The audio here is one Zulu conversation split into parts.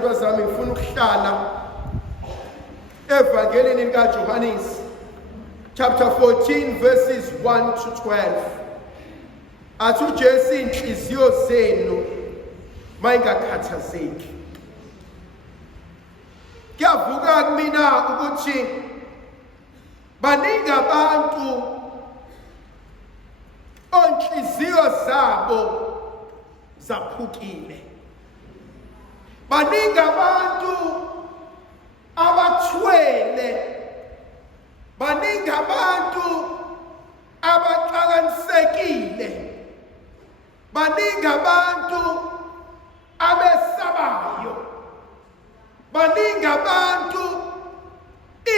izithandwa zami ngifuna ukuhlala evangelini kaJohannes chapter 14 verses 1 to 12. Athi uJesu inhliziyo zenu mayingakhathazeki. Kuyavuka kumina ukuthi baningi abantu onhliziyo zabo zaphukile. Baningi abantu abathwele, baningi abantu abaxakanisekile, baningi abantu abesabayo, baningi abantu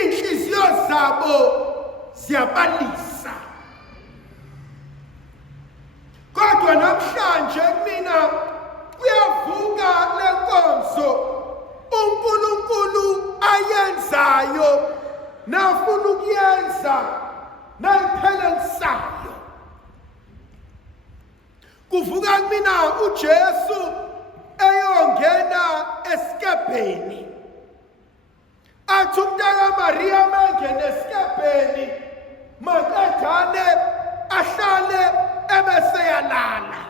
inhliziyo zabo ziyabalisa. Kodwa namhlanje kumina kuyavuka lenkonzo uNkulunkulu ayenzayo nafuna ukuyenza nayiphelezisayo. Kuvuka kumina uJesu eyongena esikebheni. Athi umntaka Maria mangena esikebheni makadane ahlale ebese yalala.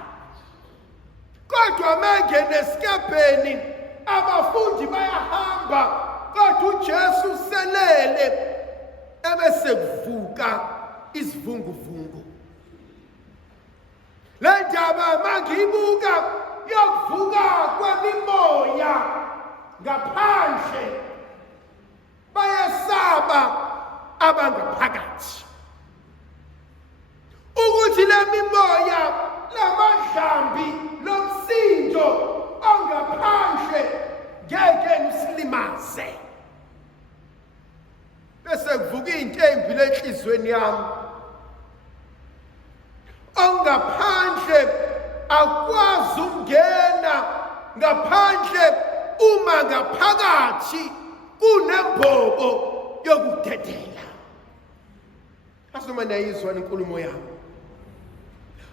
Kodwa mangena esikebheni abafundi bayahamba, kodwa uJesu selele ebese kuvuka isivunguvungu. Le ndaba mangiyibuka yokuvuka kwemimoya ngaphandle, bayasaba abangaphakathi ukuthi le mimoya lamadlambi lomsindo ongaphandle ngeke nisilimaze. Bese kuvuka intembi lenhlizweni yami, ongaphandle akwazi ukungena ngaphandle uma ngaphakathi kunembobo yokudedela. Asoma nayizwa inkulumo yami.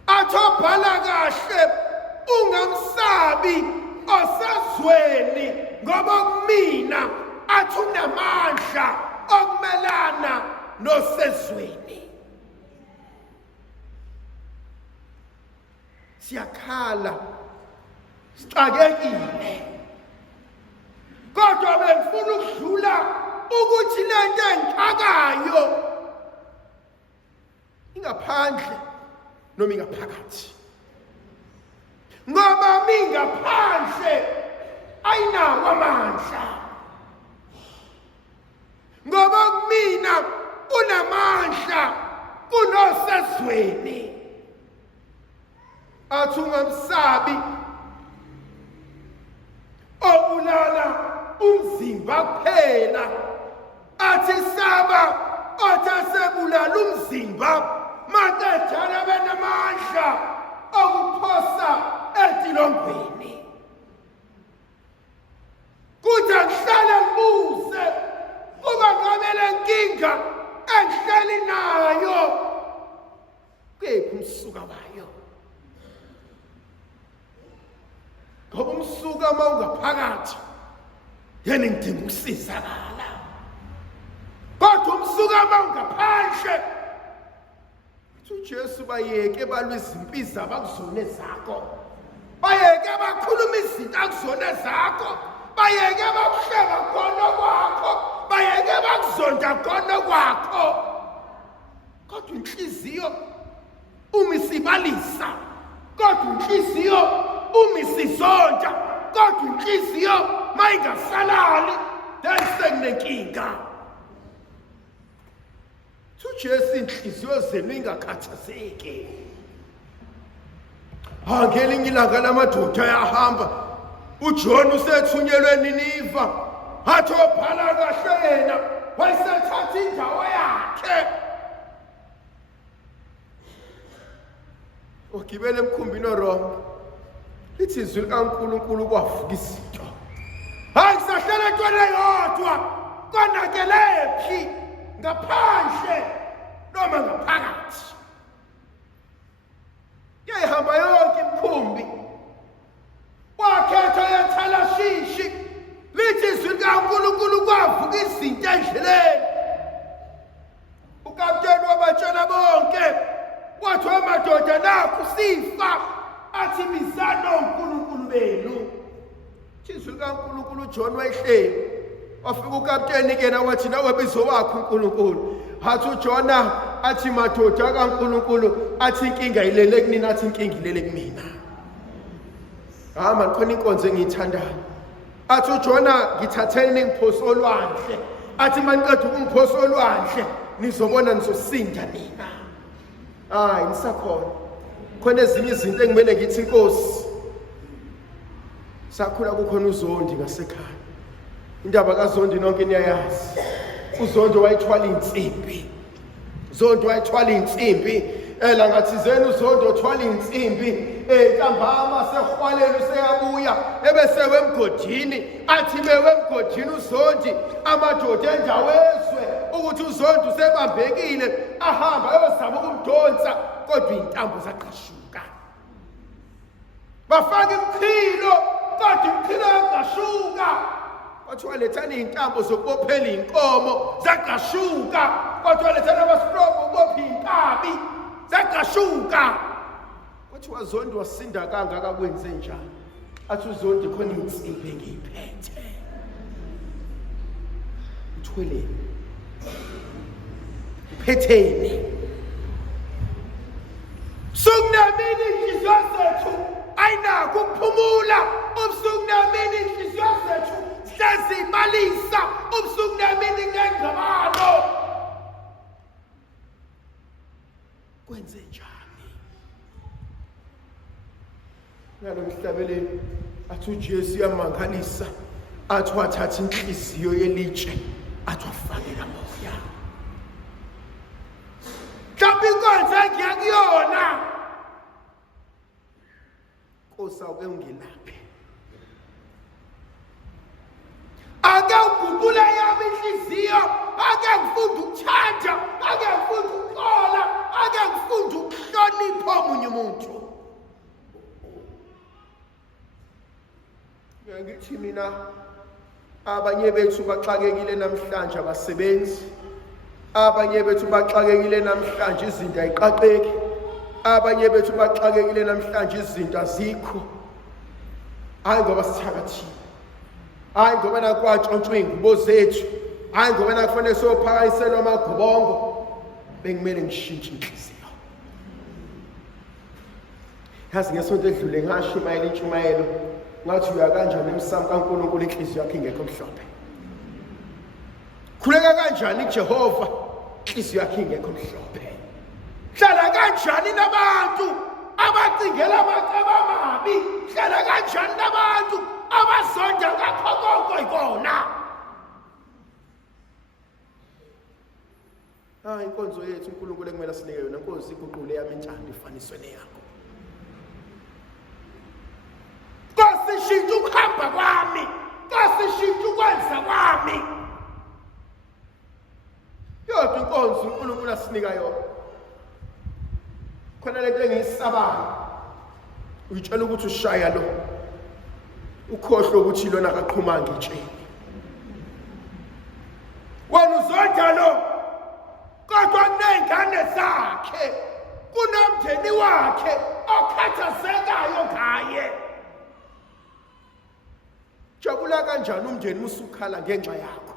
Athobhala kahle ungamsabi osezweni ngoba kumina athi unamandla okumelana nosezweni. Siyakhala, sixakekile, kodwa bengifuna ukudlula ukuthi lento engixakayo ingaphandle noma ingaphakathi. Ngoba mingaphandle ayinawo amandla, ngoba kumina unamandla kunosezweni. Athi ungamsabi obulala umzimba kuphela, athi saba othasebulala umzimba makadala benamandla okuphosa etilongweni. Kuthi ngihlale ngibuze kuba ngabe le nkinga engihleli nayo kephi umsuka wayo. Ngoba umsuka uma ungaphakathi yena ngidinga ukusizakala, kodwa umsuka uma ungaphandle uJesu bayeke balwe izimpi zabo akuzona zakho, bayeke bakhuluma izinto akuzona zakho, bayeke bakuhleka khona kwakho, bayeke bakuzonda khona kwakho. Kodwa inhliziyo uma isibalisa, kodwa inhliziyo uma isizonda, kodwa inhliziyo mayingasalali then sekunenkinga. uJesu inhliziyo zenu ingakhathazeki. Ngelinye ilanga lamadoda ayahamba, uJona usethunyelwe eNiniva, athi obhala kahle yena wayesethatha indawo yakhe. Ugibele emkhumbini orongo, lithi izwi likaNkulunkulu kwavuka izinto. Hayi kusahlala entwana yodwa, konakelephi ngaphandle noma ngaphakathi. Yayihamba yonke imkhumbi, wakhetha yethalashishi uJohn wayehleli wafika ukapteni kena wathi nawe bizo wakho uNkulunkulu. Hathi uJona athi madoda kaNkulunkulu athi inkinga ilele kunina athi inkinga ilele kumina. Man khona inkonzo engiyithandayo. Athi uJona ngithatheni ningiphosa olwandle. Athi maniqeda ukungiphosa olwandle nizobona nizosinda nina. Hayi nisakhona. Khona ezinye izinto engimele ngithi inkosi. Sakhula kukhona uZondi ngasekhaya. Indaba kaZondi nonke niyayazi. uZondi wayithwala insimbi. Zondi wayithwala insimbi. Langathizeni uZondi othwala insimbi. Ntambama sehwaleni useyabuya. Ebese wemgodini. Athi bewemgodini uZondi amadoda enjawezwe ukuthi uZondi usebambekile ahamba ayozama ukumdonsa kodwa intambo zaqashuka. Bafaka imkhilo kodwa imkhilo yaqashuka. Kwathiwa lethani iy'ntambo zokubophela iy'nkomo zaqashuka. Kwathiwa lethani amasprobo ukubopha iy'nkabi zaqashuka. Kwathiwa Zondi wasinda kangaka kwenze njani? Athi uZondi khona insimbi engiyiphethe. Uthweleni? Uphetheni? Sukunamini inhliziyo zethu ayinakho ukuphumula. Ubusuku namini inhliziyo zethu sezibalisa. Ubusuku namini ngengcabano. Kwenze njani? Ngalo mhlabeleni athi uJesu yamangalisa. Athi wathatha inhliziyo yelitshe athi wafake kamoya. Mhlawumbe inkonzo engiyakuyona Nkosi awuke ungilaphe. Ake uguqule yami inhliziyo. Ake ngifunde ukuthanda. Ake ngifunde ukuxola. Ake ngifunde ukuhlonipha omunye umuntu. Ngithi mina abanye bethu baxakekile namhlanje abasebenzi. Abanye bethu baxakekile namhlanje izinto ayiqaqeki. Abanye bethu baxakekile namhlanje izinto azikho. Hayi ngoba sithakathile. Hayi ngoba nakwatshontshwa iy'ngubo zethu. Hayi ngoba nakufanele sophakaniselwa amagobongo. Bengimele ngishintshe inhliziyo. Yazi ngesonto edlule ngashumayela intshumayelo. Ngathi uya kanjani emsamo kaNkulunkulu inhliziyo yakhe ingekho mhlophe. Khuleka kanjani kuJehova inhliziyo yakhe ingekho mhlophe. Hlala kanjani nabantu abacingela amacebo amabi. Hlala kanjani nabantu abazonda ngakho konke ikona. Inkonzo yethu uNkulunkulu ekumele sinike yona. Nkosi iguqule yami intando ifaniswe neyakho. Nkosi shintsha ukuhamba kwami. Nkosi shintsha ukwenza kwami. Yodwa inkonzo uNkulunkulu asinika yona. Khona lento engiyisabayo. Uyitshela ukuthi ushaya lo. Ukhohlwe ukuthi lona akaqhuma ngitsheni. Wena uzonda lo. Kodwa kuney'ngane zakhe. Kunomndeni wakhe okhathazekayo ngaye. Jabula kanjani umndeni usukhala ngenxa yakho?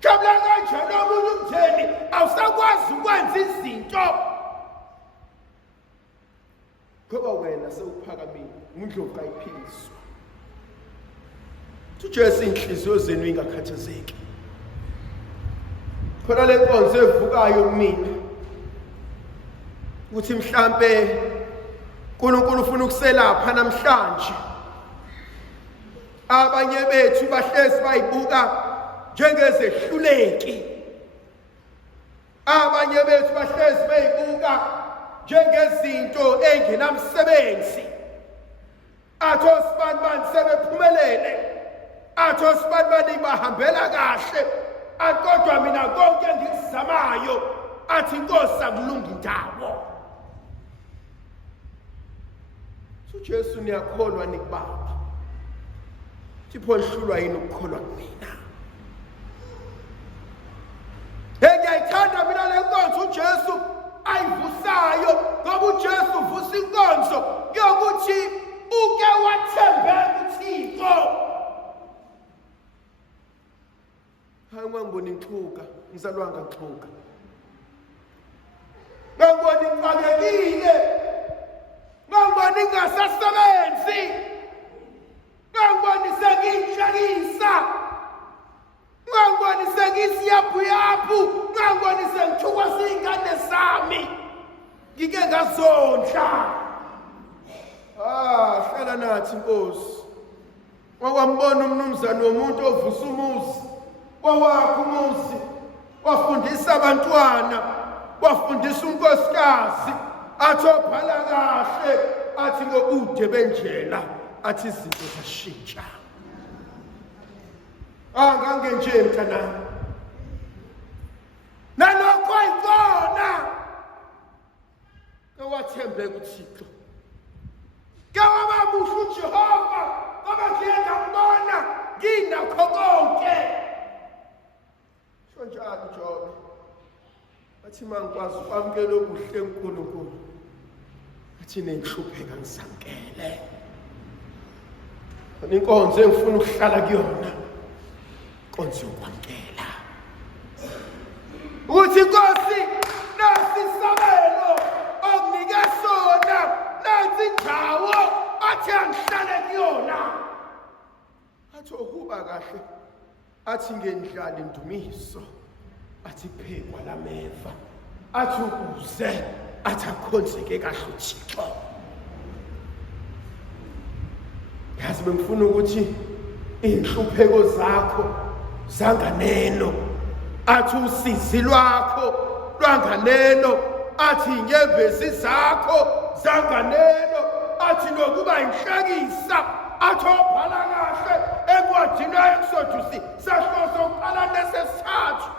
Jabula kanjani omunye umndeni awusakwazi ukwenza izinto? Ngoba wena sewuphakamile, uMndlovu kayiphiliswa. uJesu inhliziyo zenu ingakhathazeki. Khona le nkonzo evukayo kumina ukuthi mhlambe uNkulunkulu ufuna ukuselapha namhlanje. Abanye bethu bahlezi bayibuka njengezehluleki. Abanye bethu bahlezi bayibuka njengezinto engenamsebenzi. Athi osibani sebephumelele. Athi osibani bahambela kahle. Kodwa mina konke engikuzamayo athi Nkosi akulunga indawo. uJesu niyakholwa nikubaba. Thipho lihlulwa yini ukukholwa kumina? Ngiyayithanda mina le nkonzo uJesu ayivusayo. Ngoba uJesu uvusa inkonzo yokuthi uke wathembeka uThixo. hayi ngangibona inxuka ngizalwanga nxuka ngangibona ingxakekile ngangibona ingasasebenzi ngangibona senginhlekisa ngangibona sengisiyaphuyaphu ngangibona sengithukwa siyingane zami ngike ngazondla hlala nathi Nkosi wakwambona umnumzane womuntu ovusa umuzi wawakho umuzi wafundisa abantwana wafundisa unkosikazi athi obhala kahle athi ngobude benjela athi izinto zashintsha ngangenje mntanami nalokho ayibona kawathembe kuThixo kawabamuhle uJehova ngoba ngiyakubona nginakho konke sho njalo Jobe athi mangikwazi ukwamukela okuhle eNkulunkulu athi nenhlupheka ngisamkele inkonzo engifuna ukuhlala kuyona konke ukwamkela uthi Nkosi nasi isabelo okunike sona nansi indawo athi angihlale kuyona athi ukuba kahle athi ngendlala indumiso athi phekwa lameva athi ukuze athi akhonzeke kahle uThixo yazi bengifuna ukuthi inhlupheko zakho zanganeno athi usizi lwakho lwanganeno athi inyembezi zakho zanganeno athi nokuba inhlekisa athi obhala kahle encwadini yaExodus sahloso uqala nesesithathu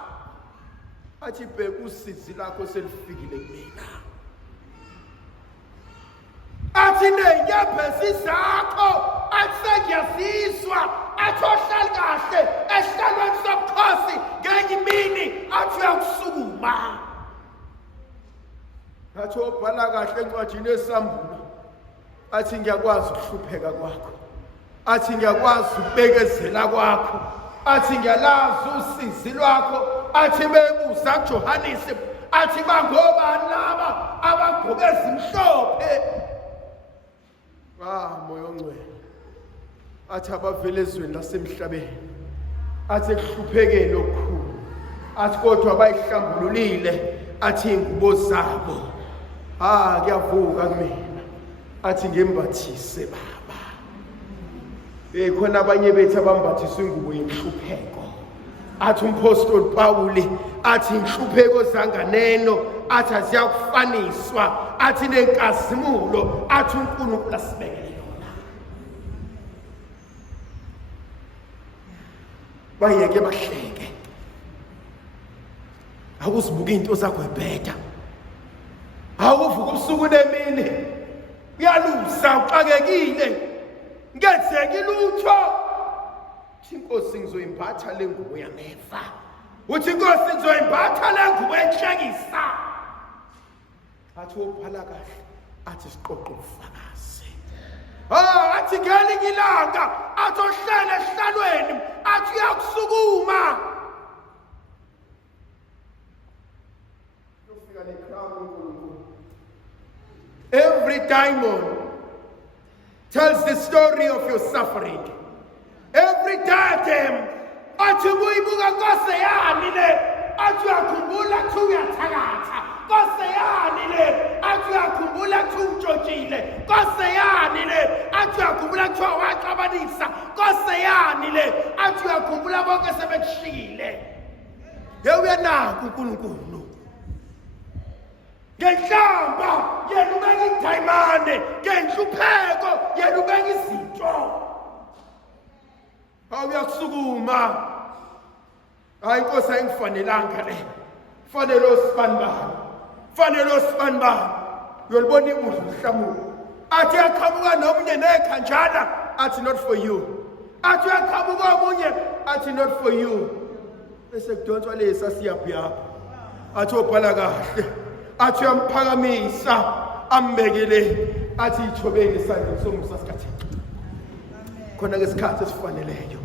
athi bheka usizi lakho selifikile kumina athi nenyembezi zakho athi sengiyaziswa athi ohlali kahle esihlalweni sobukhosi ngenye imini athi uyakusukuma athi obhala kahle encwadini yesambulo athi ngiyakwazi ukuhlupheka kwakho athi ngiyakwazi ukubekezela kwakho athi ngiyalazi usizi lwakho athi bebuza kuJohannes athi bangobani laba abagqoke ezimhlophe moya ongcwele athi abavela ezweni lasemhlabeni athi ekuhluphekeni okukhulu athi kodwa bayihlambululile athi ingubo zabo kuyavuka kumina athi ngembathise baba khona abanye bethu abambathiswa ingubo yenhlupheko athi umpostoli Pawuli athi inhlupheko zanganeno athi aziyukfaniswa athi nenkazimulo athi uNkulunkulu asibekele yona bayeke bahleke akuzibuka into zakho ebheda awuvuka ubusuku nemini uyalusa uxakekile ngenzeki lutho uthi Nkosi ngizoyimbatha le ngubo yameva uthi Nkosi ngizoyimbatha le ngubo enhlekisa athi wophala kahle athi siqoqe ubufakazi athi ngelinye ilanga athi ohlele esihlalweni athi uyakusukuma yofika necrown uNkulunkulu. Every diamond tells the story of your suffering. Every diadem athi uyibuka Nkosi yani le athi uyakhumbula athi uyathakatha Nkosi yani le athi uyakhumbula athi umtshotshile Nkosi yani le athi uyakhumbula athi waxabanisa Nkosi yani le athi uyakhumbula bonke sebekushiyile uyanaka uNkulunkulu ngenhlamba yena ubeka idayimane ngenhlupheko yena ubeka izinto uyakusukuma hayi Nkosi ayingifanelanga le fanele osibanibani yolibona imudla uhlamulo athi uyaqhamuka nomunye nekhanjana athi not for you athi uyaqhamuka omunye athi not for you bese kudonswa lesa siyaphi athi obhala kahle athi uyamphakamisa ambekele athi ithobeni isandla somusa sikaThixo khona ngesikhathi esifaneleyo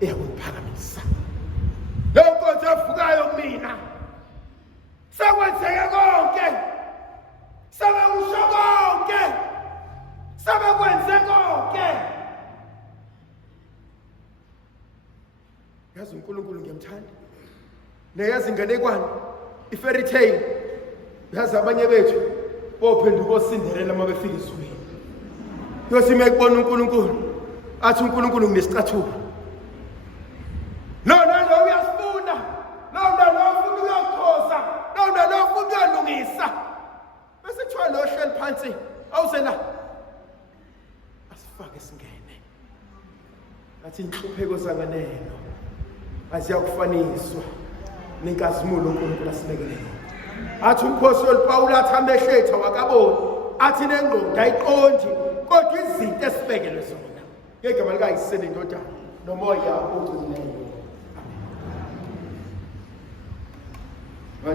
eyakumphakamisa yazi uNkulunkulu ngiyamthanda. Neyazi inganekwane, i-fairy tale. Yazi abanye bethu bophenduka osindelela uma befika ezulwini. Yothi mekubona uNkulunkulu athi uNkulunkulu nginesicathulo. Lo uyasifuna. Lo ufuna ukuyokhoza. Lo ufuna ukuyalungisa. Bese kuthiwa lo hleli phansi awuze la. Asifake singene. Athi inhlupheko zanganeno aziyukfanekiswa nenkazimulo uNkulunkulu asilekelele. Athi umkhosi olPawulu athi amehletha wakaboni. Athi nengqondo ayiqondi kodwa izinto esibekelwe zona. Ngegama likaYise nendodana nomoya ogcinileyo.